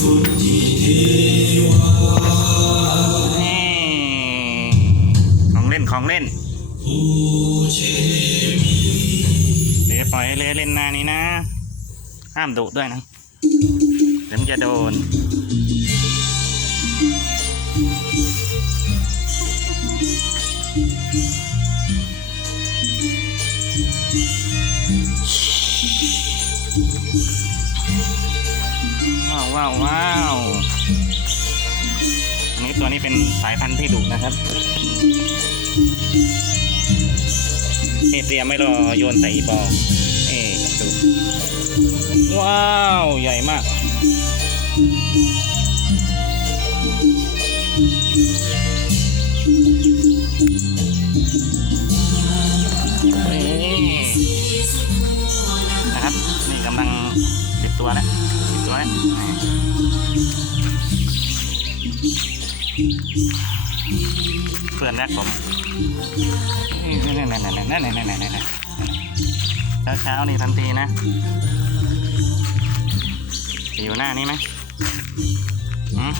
นี่ของเล่นของเล่นเดี๋ยวปล่อยให้เลเล่นหน้านี้นะห้ามดุด้วยนะเดี๋ยวมันจะโดนว้า ว้าวว้าวอันนี้ตัวนี้เป็นสายพันธุ์ที่ดุนะครับนี่เตรียมไม่รอโยนใส่อีบอเอ๊ดูว้าวใหญ่มากนี่นะครับ นี่กำลัง ตัวแล้วติดตัวแล้วเพื่อนแรกผมนี่นั่นนั่นนั่นนั่นนั่นนั่นนั่นนั่นเช้าเช้านี่ทันทีนะอยู่หน้านี้ไหมอืม